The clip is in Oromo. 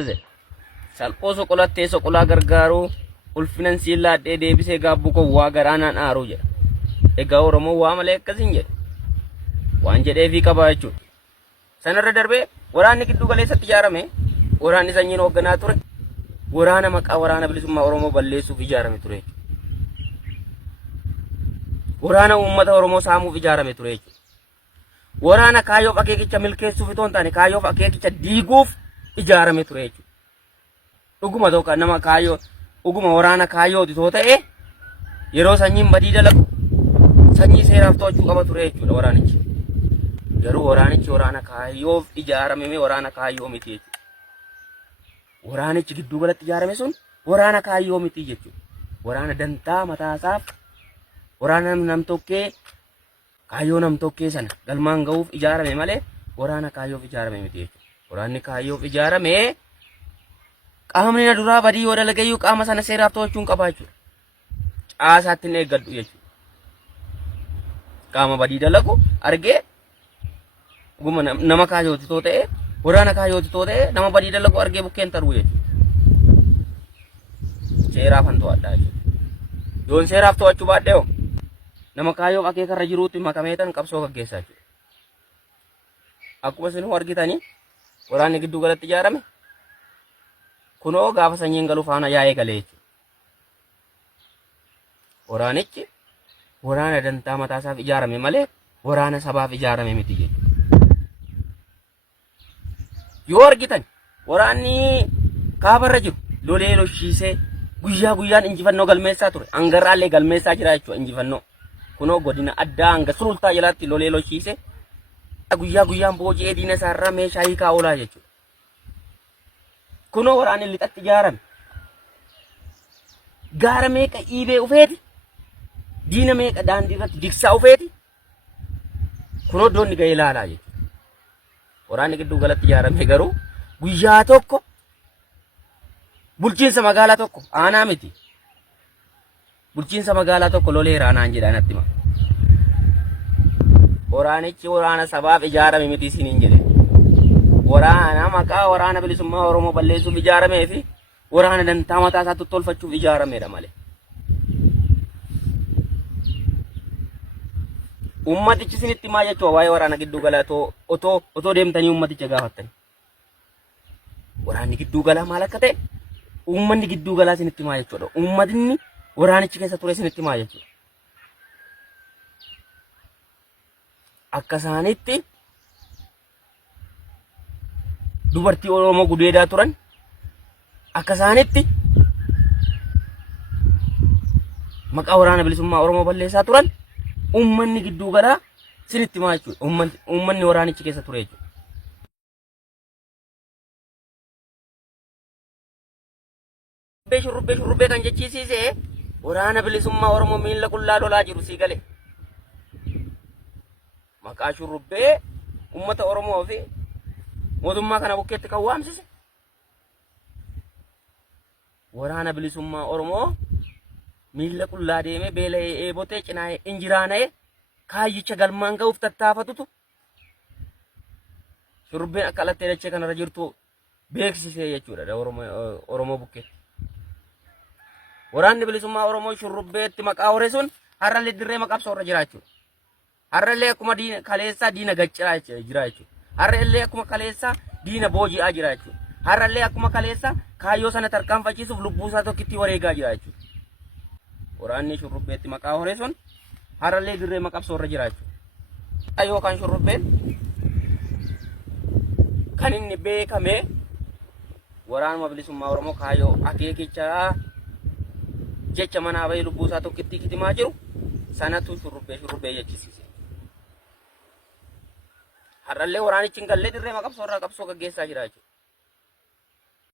Salphoo soqolattee soqolaa gargaaruu ulfinan sillaadhee deebisee gaabbuu koo waa garaanaan aaruu jedha. Egaa Oromoo waa malee akkasiin jedha. Waan jedheefii qabaa jechuudha. Sanarra darbee waraanni gidduu galeessatti ijaarame waraanni sanyiin hoogganaa ture. Waraana maqaa waraana bilisummaa Oromoo balleessuuf ijaarame ture. Waraana uummata Oromoo saamuuf ijaarame ture jechuudha. Waraana kaayyoof akeekicha milkeessuuf itoo hin taane kaayyoof akeekicha diiguuf ijaarame ture jechuudha. Dhuguma tokko nama kaayyoo dhuguma waraana kaayyooti too ta'e yeroo sanyiin badii dalagu sanyii seeraaf to'achuu qaba ture jechuudha waraanichi. Garuu waraanichi waraana kaayyoof ijaarame waraana kaayyoo miti jechuudha. Waraanichi gidduu galatti ijaarame sun waraana kaayyoo miti jechuudha. Waraana dantaa mataasaaf waraana nam-tokkee kaayyoo nam-tokkee sana galmaan ga'uuf ijaarame malee waraana kaayyoof ijaarame miti jechuudha. Waraanni kaayyoof ijaarame qaamni na duraa badii yoo dalagayyuu qaama sana seeraaf to'achuun qabaa jechuudha. Caasaatti hin eeggadhu jechuudha. Qaama badii dalagu argee dhuguma nama kaayyooti too ta'e waraana kaayyooti too ta'e nama badii dalagu argee bukkeen taruu jechuudha. Seeraaf han to'adhaa jechuudha. Yoon seeraaf to'achuu baadhee hoo nama kaayyoof akeekarra jiruutti makameetan qabsoo gaggeessaa jechuudha. Akkuma isin argitanii waraanni gidduu galatti ijaarame kunoo gaafa sanyiin galu faana yaa'ee galee jechuudha. Waraanichi waraana dantaa mataasaaf ijaarame malee waraana sabaaf ijaarame miti jechuudha. Yoo argitan waraanni kaabarra jiru lolee loshiisee guyyaa guyyaan injifannoo galmeessaa ture. Hangarraallee galmeessaa jira jechuudha injifannoo. Kunoo godina addaa hanga sulultaa jalaatti lolee loshiisee guyyaa guyyaan booji'ee diina isaarraa meeshaa hiikaa oolaa jechuudha. Kunoo waraanni lixatti ijaarame. Gaara meeqa dhiibee ufeeti. Diina meeqa daandii irratti digsaa ufeeti. Kunoo iddoonni ga'ee ilaalaa jechuudha. Waraanni gidduu galatti ijaarame garuu guyyaa tokko bulchiinsa magaalaa tokko aanaa miti. Bulchiinsa magaalaa tokko loleera aanaan jedhaan natti hima. Waraanichi waraana sabaaf ijaarame miti isiniin jedhe. Waraana maqaa waraana bilisummaa Oromoo balleessuuf ijaaramee fi waraana dantaa mataa isaatti tolfachuuf ijaaramedha malee. Ummatichi isinitti maa jechuudha waa'ee waraana gidduu galaa otoo deemtanii ummaticha gaafattani. Waraanni gidduu galaa maal akka ta'e ummanni gidduu galaa isinitti maa jechuudha. Ummatni waraanichi keessa ture isinitti maa jechuudha. Akka isaanitti dubartii Oromoo gudeedaa turan akka isaanitti maqaa waraana bilisummaa Oromoo balleessaa turan ummanni gidduu galaa isinitti maa jechuudha. Ummanni waraanichi keessa ture jechuudha. Shurrubbee kan jechiisiise waraana bilisummaa Oromoo miila qullaa lolaa jiru sii galee. Maqaa shurrubbee ummata Oromoo fi mootummaa kana bukkeetti kan waamsise. Waraana bilisummaa Oromoo miila qullaa deemee beela'ee eebotee cinaa'ee injiraana'ee kaayyicha galmaan ga'uuf tattaafatutu shurrubbeen akka alattee dachee kanarra jirtu beeksisee jechuudha Oromoo bukkeetti. Waraanni bilisummaa Oromoo shurrubbeetti maqaa hore sun har'allee dirree maqabsoorra jira jechuudha. Har'allee akkuma kaleessaa diina gacciraa jira jechuudha. Har'allee akkuma kaleessaa diina booji'aa jira jechuudha. Har'allee akkuma kaleessaa kaayyoo sana tarkaanfachiisuuf lubbuusaa tokkitti wareegaa jira jechuudha. Waraanni shurrubbeetti maqaa hore sun har'allee dirree maqabsoorra jira jechuudha. Yookaan shurrubbeen kan inni beekame waraanuma bilisummaa Oromoo kaayyoo akeekichaa jecha manaa bahee lubbuusaa tokkitti kitimaa jiru sanatu shurrubbee jechisiise. Har'allee waraanichi hin gallee dirree maqabsoorraa qabsoo gaggeessaa jira jechuudha.